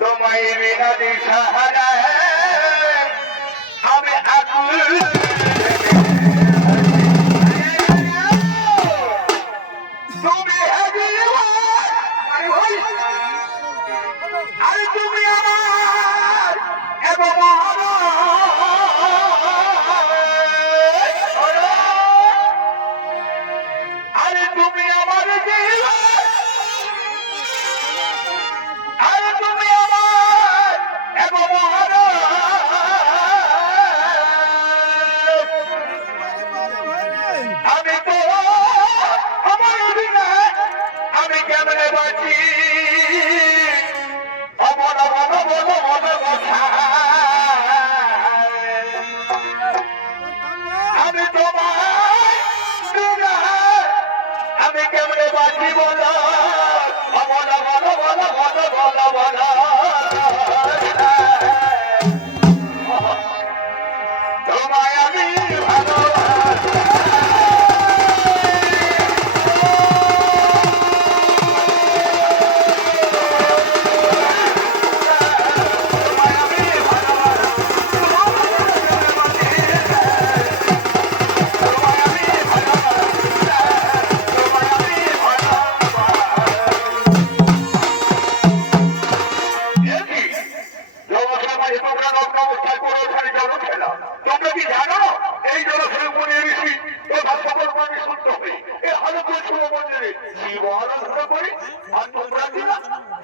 তোমায় বিনা দিশাহারা আমি আকুল তুমি আরে তুমি আমার এবং আরে তুমি আমার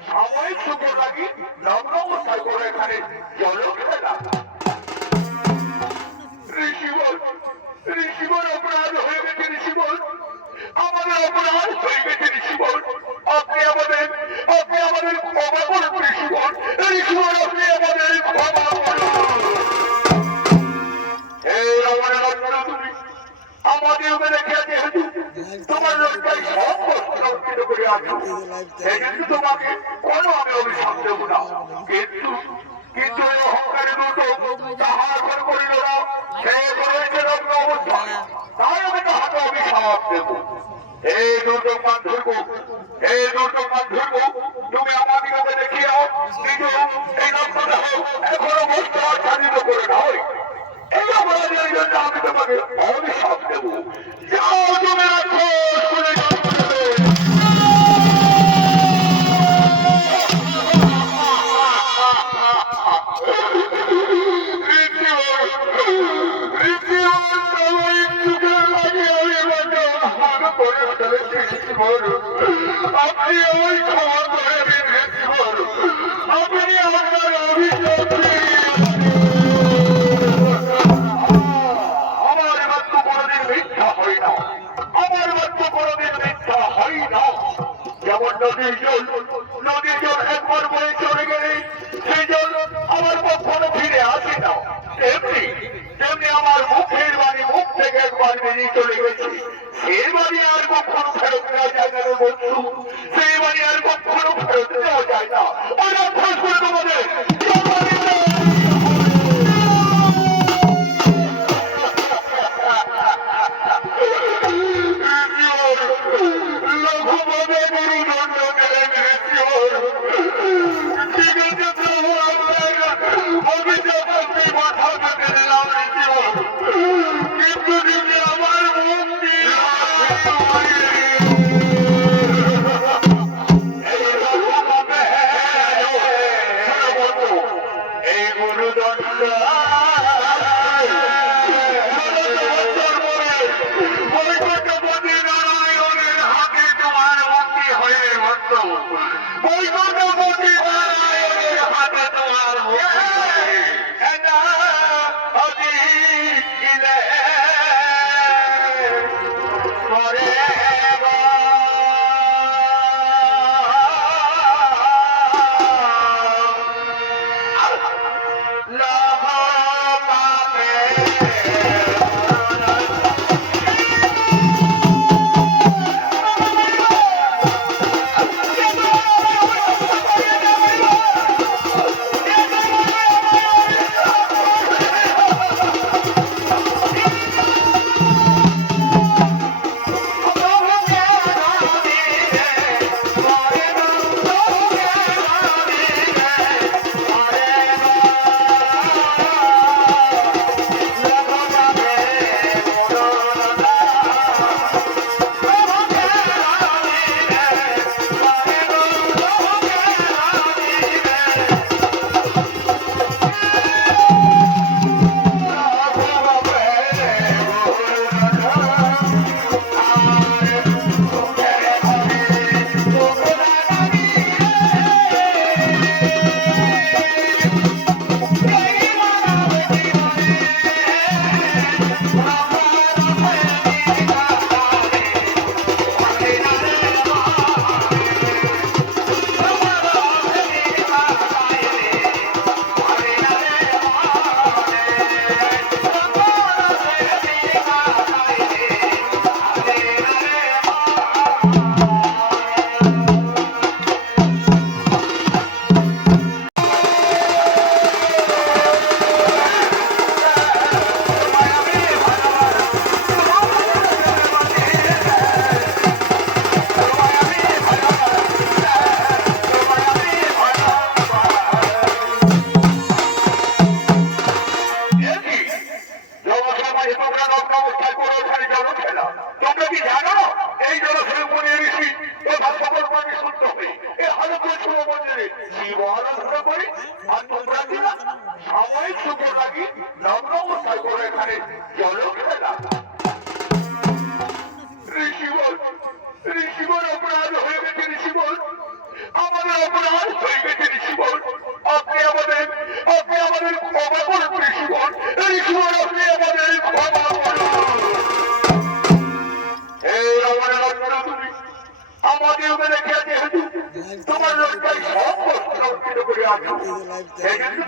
সাময়িক সুখে লাগি লগ্ন অবস্থায় করে এখানে জল খেলা ঋষিবর অপরাধ হয়ে গেছে ঋষিবর আমাদের অপরাধ হয়ে গেছে ঋষিবর আপনি আমাদের ক্ষমা করুন ঋষিবর ঋষিবর আপনি আমাদের ক্ষমা করুন এই আমাদের তুমি আমাদের মেরে খেতে হেতু তোমার লজ্জায় সব বস্তু অর্পিত করে আছো সেজন্য তোমাকে কোনো আমি অভিশাপ দেব না কিন্তু এই অহংকারী দুটো তাহার ঘর করিল না সে করেছে লগ্ন অবস্থায় তাই আমি তাহাকে অভিশাপ অভিশাপ দেব। এই দুর্যোগমান ধরবো, এই দুর্যোগমান ধরবো, তুমি আমাদিগকে দেখিও নিজ এই নগ্নদেহ এখনো বস্ত্র আচ্ছাদিত করে নাও। এই অপরাধের জন্য আমি তোমাকে অভিশাপ দেব। যাও তুমি রাক্ষস করে জন্ম নেবে। আপনি ওই ক্ষমা করে দিন, আপনি আমার অভিশাপ আমার বাক্য কোনদিন মিথ্যা হয় না, আমার বাক্য কোনদিন মিথ্যা হয় না। যেমন নদীর জল একবার বয়ে চলে গেলে সেই জল আমার কখনো ফিরে আসে না, তেমনি তেমনি আমার মুখের বাণী মুখ থেকে একবার বেরিয়ে চলে গেছে, সেই বাণী আর কখনো ফেরত দেওয়া যায় না। বন্ধু, সেই বাণী আর কখনো ফেরত দেওয়া যায় না। ওই অভ্যাস করে তোমাদের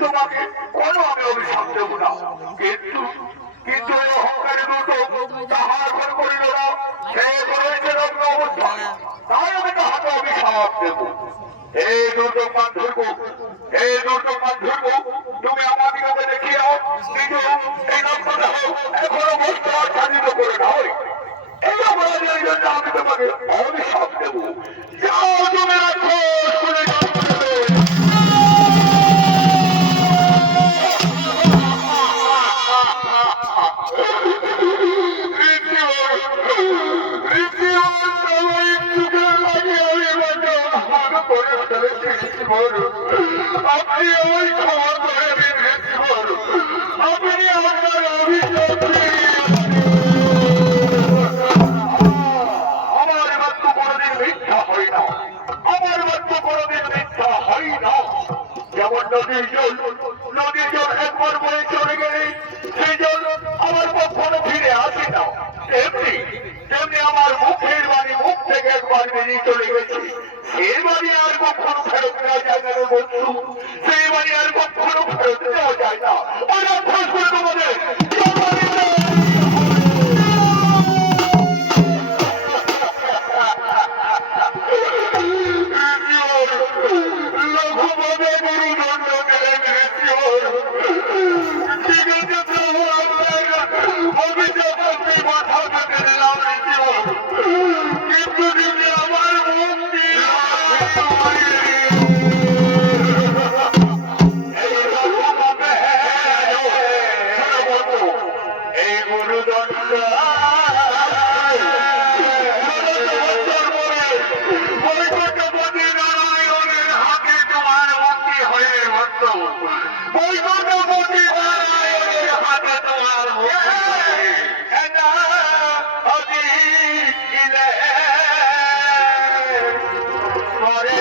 তোমাকে কোনো আমি অভিশাপ দেব না, কিন্তু কিন্তু এই অহংকারী দুটো তাহার ঘর করিল না, সে করেছে রত্ন অবস্থায়, তাই আমি তাহাকে অভিশাপ দেব। এই দুর্যোগমান ধরবো, এই দুর্যোগমান ধরবো, তুমি আমাদিগকে দেখিও নিজ এই নগ্নদেহ এখনো বস্ত্র আচ্ছাদিত করে নাও। এই অপরাধের তোমাকে অভিশাপ দেব। যাও তুমি রাক্ষস করে জন্ম নেবে। আপনি ওই ক্ষমা করে আপনি আপনার অভিযোগ আমার বাক্য কোনদিন মিথ্যা হয় না, আমার বাক্য কোনদিন মিথ্যা হয় না। যেমন নদীর জল একবার বয়ে চলে গেলে সেই জল আমার কখনো ফিরে আসে না, তেমনি তেমনি আমার মুখের বাণী মুখ থেকে একবার বেরিয়ে চলে গেছে, সেই বাড়ি আর কখনো ফেরত দেওয়া যায় না বন্ধু, সেই বাড়ি আর কখনো ফেরত দেওয়া যায় না। ওই অভ্যাস করে তোমাদের করে